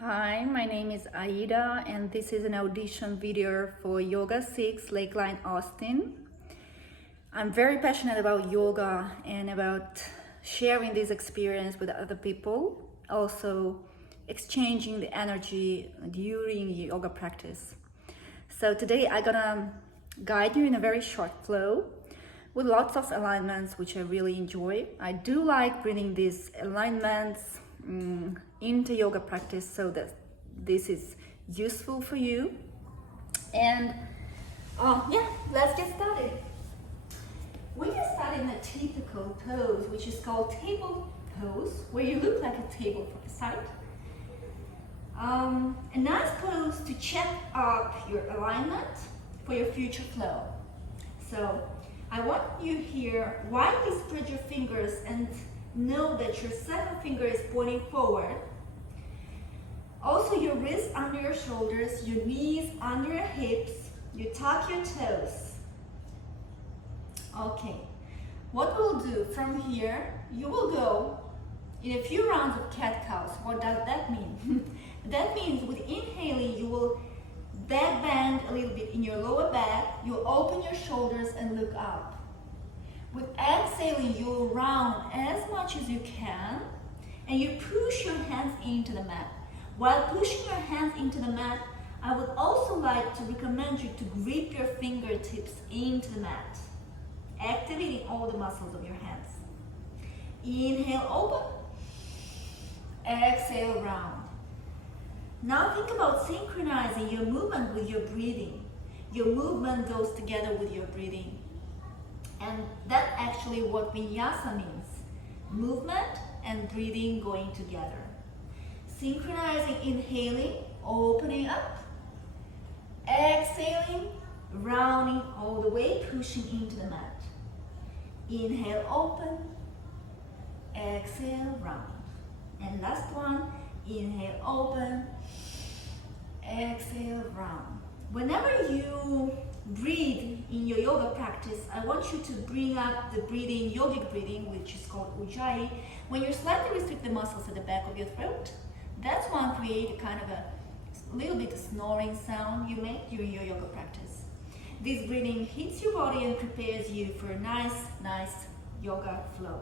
Hi, my name is Aida and this is an audition video for Yoga 6 Lakeline Austin. I'm very passionate about yoga and about sharing this experience with other people, also exchanging the energy during yoga practice. So today I'm gonna guide you in a very short flow with lots of alignments which I really enjoy. I do like bringing these alignments into yoga practice so that this is useful for you. And yeah, let's get started. We can start in a typical pose, which is called table pose, where you look like a table from the side. A nice pose to check up your alignment for your future flow. So I want you here widely spread your fingers and know that your second finger is pointing forward. Also your wrists under your shoulders, your knees under your hips, you tuck your toes. Okay, what we'll do from here, you will go in a few rounds of cat-cows. What does that mean? That means with inhaling, you will back bend a little bit in your lower back, you'll open your shoulders and look up. With exhaling, you'll round as much as you can and you push your hands into the mat. While pushing your hands into the mat, I would also like to recommend you to grip your fingertips into the mat, activating all the muscles of your hands. Inhale, open. Exhale, round. Now think about synchronizing your movement with your breathing. Your movement goes together with your breathing. And that's actually what vinyasa means. Movement and breathing going together. Synchronizing, inhaling, opening up. Exhaling, rounding all the way, pushing into the mat. Inhale, open. Exhale, round. And last one, inhale, open. Exhale, round. Whenever you breathe in your yoga practice, I want you to bring up the breathing, yogic breathing, which is called Ujjayi. When you slightly restrict the muscles at the back of your throat, that's one create a kind of a little bit of snoring sound you make during your yoga practice. This breathing hits your body and prepares you for a nice yoga flow.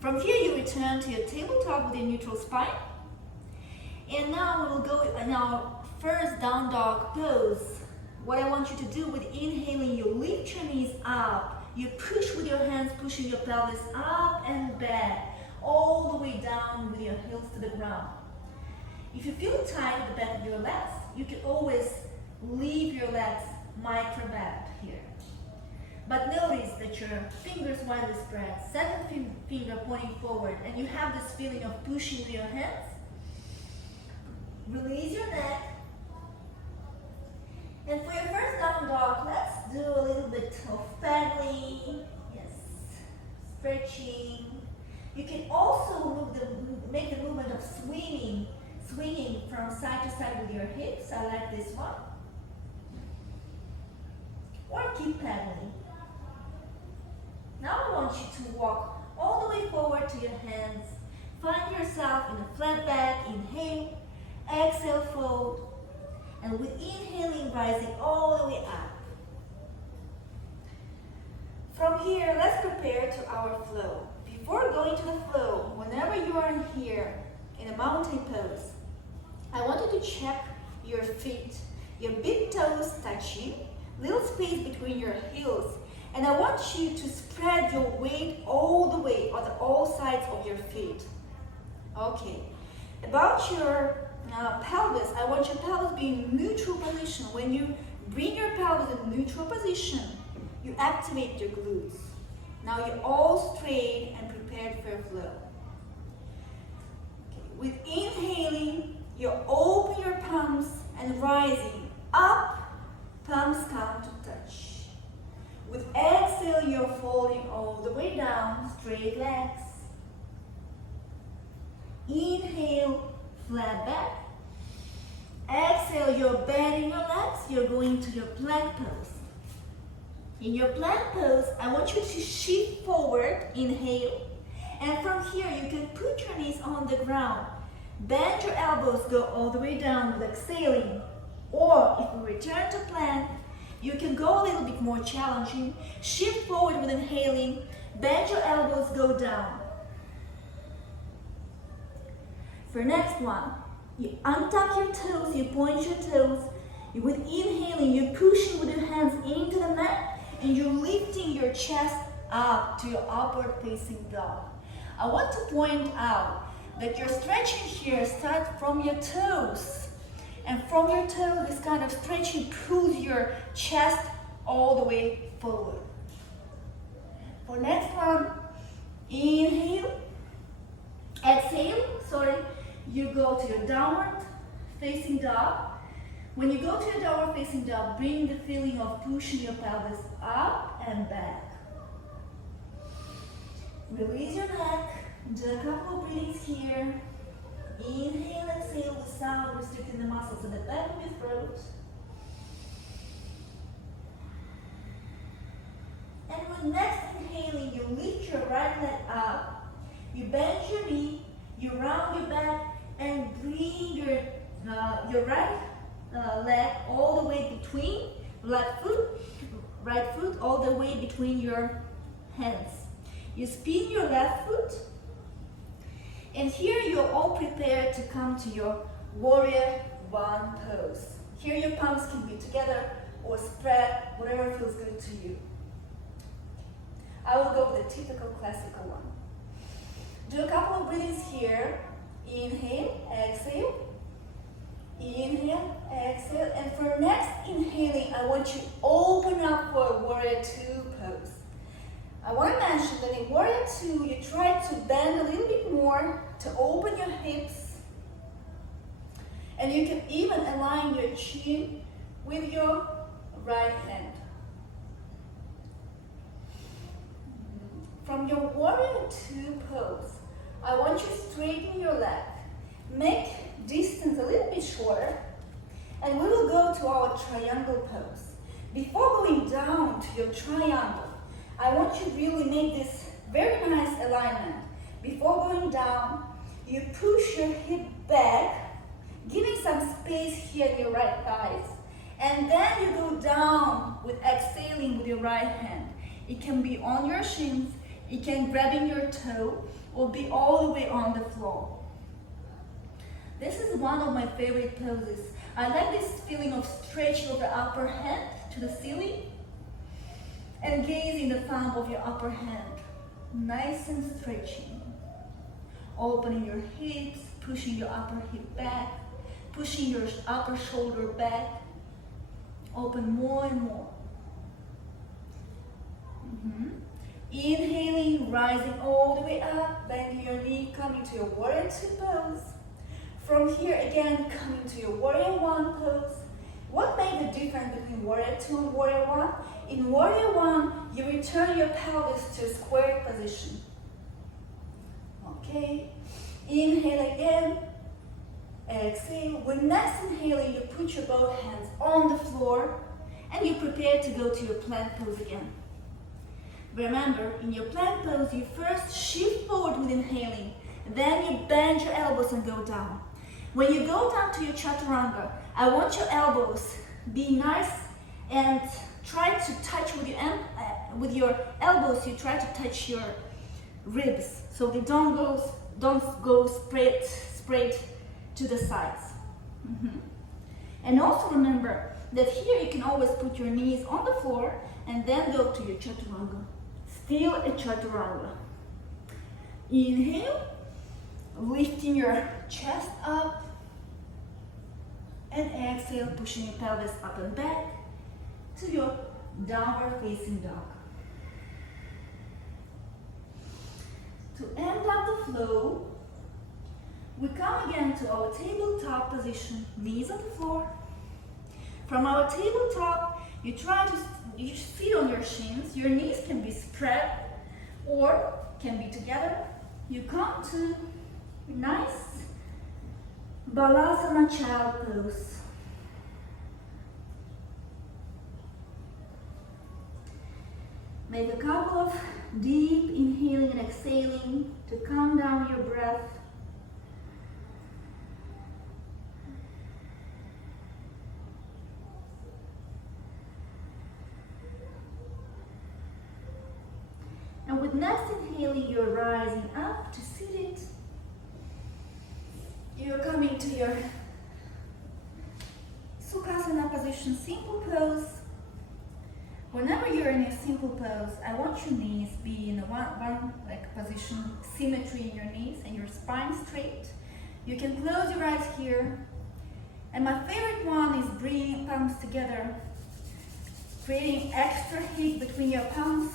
From here, you return to your tabletop with your neutral spine. And now we will go in our first down dog pose. What I want you to do with inhaling, you lift your knees up. You push with your hands, pushing your pelvis up and back, all the way down with your heels to the ground. If you feel tight at the back of your legs, you can always leave your legs micro bend here. But notice that your fingers widely spread, second finger pointing forward, and you have this feeling of pushing with your hands. Release your neck. And for your first down dog, let's do a little bit of paddling. Yes, stretching. You can also make the movement of swinging from side to side with your hips. I like this one. Or keep paddling. Now I want you to walk all the way forward to your hands. Find yourself in a flat back. Inhale, exhale, fold. And with inhaling, rising all the way up. From here, let's prepare to our flow. Before going to the flow, whenever you are in here, in a mountain pose, I want you to check your feet. Your big toes touching, little space between your heels. And I want you to spread your weight all the way on all sides of your feet. Okay. About your pelvis, I want your pelvis being in neutral position. When you bring your pelvis in neutral position, you activate your glutes. Now you're all straight and prepared for a flow. Okay. With inhaling, you open your palms and rising up, palms come to touch. With exhale, you're folding all the way down, straight legs. Inhale, flat back. Exhale, you're bending your legs, you're going to your plank pose. In your plank pose, I want you to shift forward, inhale, and from here you can put your knees on the ground. Bend your elbows, go all the way down with exhaling. Or if we return to plank, you can go a little bit more challenging. Shift forward with inhaling, bend your elbows, go down. For next one, you untuck your toes, you point your toes. With inhaling, you're pushing with your hands into the mat and you're lifting your chest up to your upward facing dog. I want to point out that your stretching here starts from your toes. And from your toes, this kind of stretching pulls your chest all the way forward. For next one, inhale, exhale, you go to your downward facing dog. When you go to your downward facing dog, bring the feeling of pushing your pelvis up and back. Release your neck, do a couple of breathings here. Inhale, exhale without restricting the muscles at the back of your throat. And with next inhaling, you lift your right leg up, you bend your knee, you round your back, and bring your right leg all the way between right foot all the way between your hands. You spin your left foot, and here you're all prepared to come to your warrior one pose. Here your palms can be together or spread, whatever feels good to you. I will go with the typical classical one. Do a couple of breathings here. Inhale, exhale. Inhale, exhale. And for next inhaling, I want you to open up for a warrior two pose. I want to mention that in warrior two, you try to bend a little bit more to open your hips. And you can even align your chin with your right hand. From your warrior two pose, I want you to straighten your leg. Make distance a little bit shorter, and we will go to our triangle pose. Before going down to your triangle, I want you to really make this very nice alignment. Before going down, you push your hip back, giving some space here in your right thighs, and then you go down with exhaling with your right hand. It can be on your shins, it can grabbing your toe, or be all the way on the floor. This is one of my favorite poses. I like this feeling of stretch of the upper hand to the ceiling and gaze in the palm of your upper hand. Nice and stretching. Opening your hips, pushing your upper hip back, pushing your upper shoulder back. Open more and more. Inhaling, rising all the way up, bending your knee, coming to your warrior two pose. From here again, coming to your warrior one pose. What made the difference between warrior two and warrior one? In warrior one, you return your pelvis to a square position. Okay, inhale again, exhale. When next inhaling, you put your both hands on the floor and you prepare to go to your plank pose again. Remember, in your plank pose, you first shift forward with inhaling, then you bend your elbows and go down. When you go down to your chaturanga, I want your elbows be nice and try to touch with your elbows. You try to touch your ribs so they don't go straight to the sides. And also remember that here you can always put your knees on the floor and then go to your chaturanga. Still a chaturanga. Inhale, lifting your chest up, and exhale, pushing your pelvis up and back to your downward facing dog. To end up the flow, we come again to our tabletop position, knees on the floor. From our tabletop, you sit on your shins, your knees can be spread or can be together. You come to a nice Balasana child pose. Make a couple of deep inhaling and exhaling to calm down your breath. with next inhaling, you're rising up to seated. You're coming to your Sukhasana position, simple pose. Whenever you're in a simple pose, I want your knees be in a one position, symmetry in your knees and your spine straight. You can close your eyes here. And my favorite one is bringing palms together, creating extra heat between your palms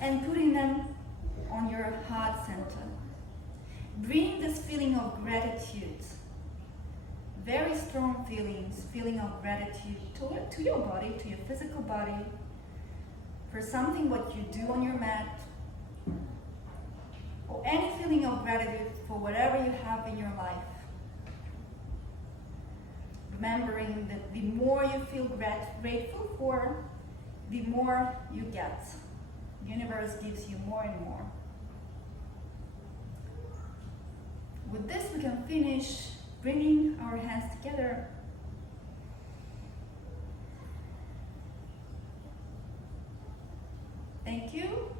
and putting them on your heart center. Bring this feeling of gratitude, very strong feeling of gratitude to your body, to your physical body, for something what you do on your mat, or any feeling of gratitude for whatever you have in your life. Remembering that the more you feel grateful for, the more you get. The universe gives you more and more. With this, we can finish bringing our hands together. Thank you,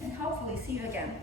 and hopefully see you again.